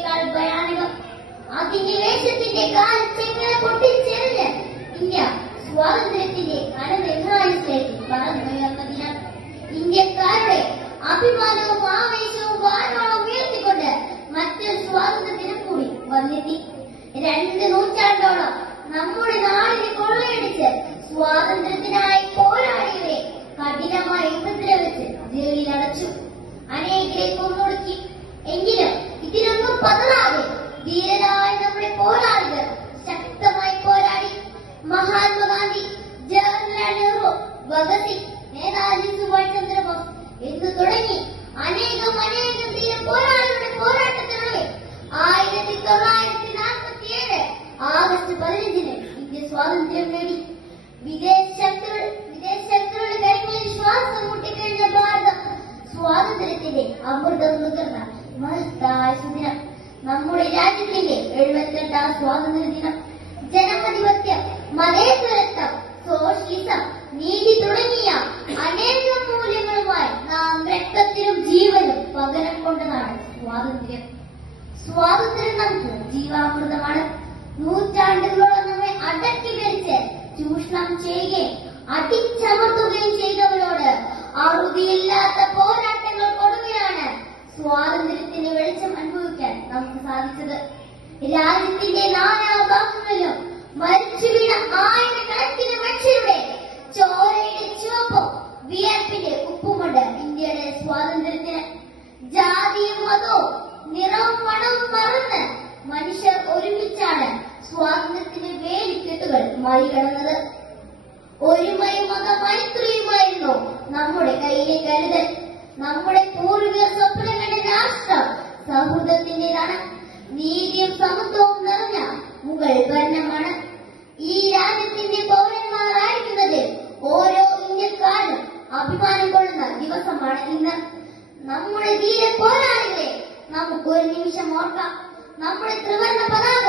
യുദ്ധത്തെക്കാൾ ഭയാനകം. അധിനിവേശത്തിന്റെ കാലത്തെങ്ങനെ പൊട്ടിച്ചെറിഞ്ഞ് India സ്വാതന്ത്ര്യത്തിന്റെ അനന്തരായത്തിലേക്ക് പറന്നുയർന്ന ദിനം. ഇന്ത്യക്കാരുടെ അഭിമാനവും ആവേശവും വാനോളം ഉയർത്തിക്കൊണ്ട് മറ്റൊരു സ്വാതന്ത്ര്യ ദിനം കൂടി വന്നെത്തി. 2 നൂറ്റാണ്ടോളം നമ്മുടെ നാടിനെ കൊള്ളയടിച്ച് സ്വാതന്ത്ര്യത്തിനായി പോരാടിയവരെ കഠിനമായി ഉപദ്രവിച്ച് ജയിലിലടച്ചു, അനേകരെ കൊന്നൊടുക്കി. എങ്കിലും ഇതിനൊന്നും പതറാതെ ധീരരായ നമ്മുടെ പോരാളികൾ ശക്തമായി പോരാടി. മഹാത്മാഗാന്ധി, ജവഹർലാൽ നെഹ്റു, ഭഗത് സിംഗ്, നേതാജി സുഭാഷ് ചന്ദ്രബോസ് എന്ന് തുടങ്ങി അനേകം ധീര പോരാളികളുടെ പോരാട്ടത്തിലൂടെ 1947 ആഗസ്റ്റ് 15-ന് ഇന്ത്യ സ്വാതന്ത്ര്യം നേടി. വിദേശശക്തികളുടെ കരിമയിൽ ശ്വാസം മുട്ടിക്കഴിഞ്ഞ ഭാരതം സ്വാതന്ത്ര്യത്തിന്റെ അമൃതം നുകർന്ന മഹത്തായ സുദിനം. നമ്മുടെ രാജ്യത്തിന്റെ 78ാം സ്വാതന്ത്ര്യ ദിനം. ജനാധിപത്യം, മതേതരത്വം, സോഷ്യലിസം, നീതി തുടങ്ങിയ അനേകം മൂല്യങ്ങളുമായി നാം രക്തത്തിനും ജീവനും പകരം കൊണ്ടതാണ് സ്വാതന്ത്ര്യം. സ്വാതന്ത്ര്യം നമുക്ക് ജീവാമൃതമാണ്. നൂറ്റാണ്ടുകളോളം നമ്മെ അടക്കി ഭരിച്ച് ചൂഷണം ചെയ്യുകയും അടിച്ചമർത്തുകയും ചെയ്തവരോട് അറുതിയില്ലാത്ത പോരാട്ടങ്ങൾ കൊടുകയാണ് സ്വാതന്ത്ര്യത്തിന്റെ വെളിച്ചം അനുഭവിക്കാൻ നമുക്ക് സാധിച്ചത്. രാജ്യത്തിന്റെ നാനാഭാഗങ്ങളിലും മരിച്ചു വീണ ആയിരക്കണക്കിന് മനുഷ്യരുടെ ചോരയുടെ ചുവപ്പും വിയർപ്പിന്റെ ഉപ്പുമുണ്ട് ഇന്ത്യയുടെ സ്വാതന്ത്ര്യത്തിന്. ജാതിയും മതവും നിറവും മണവും മറന്ന് മനുഷ്യർ ഒരുമിച്ചാണ് സ്വാതന്ത്ര്യത്തിന്റെ വേലിക്കെട്ടുകൾ മറികടന്നത്. ഒരുമയും മതമൈത്രിയുമായിരുന്നു നമ്മുടെ കയ്യിലെ കരുതൽ. നമ്മുടെ പൂർവികർ സ്വപ്നം കണ്ട രാഷ്ട്രം സൗഹൃദത്തിന്റേതാണ്. നീതിയും സമത്വവും നിറഞ്ഞ മുഗൾ ഭരണമാണ്. ഈ രാജ്യത്തിന്റെ പൗരന്മാരായിരിക്കുന്നതിൽ ഓരോ ഇന്ത്യക്കാരനും അഭിമാനം കൊള്ളുന്ന ദിവസമാണ് ഇന്ന്. നമ്മുടെ ധീര പോരാളികളെ നമുക്ക് ഒരു നിമിഷം ഓർക്കാം. നമ്മുടെ ത്രിവർണ്ണ പതാക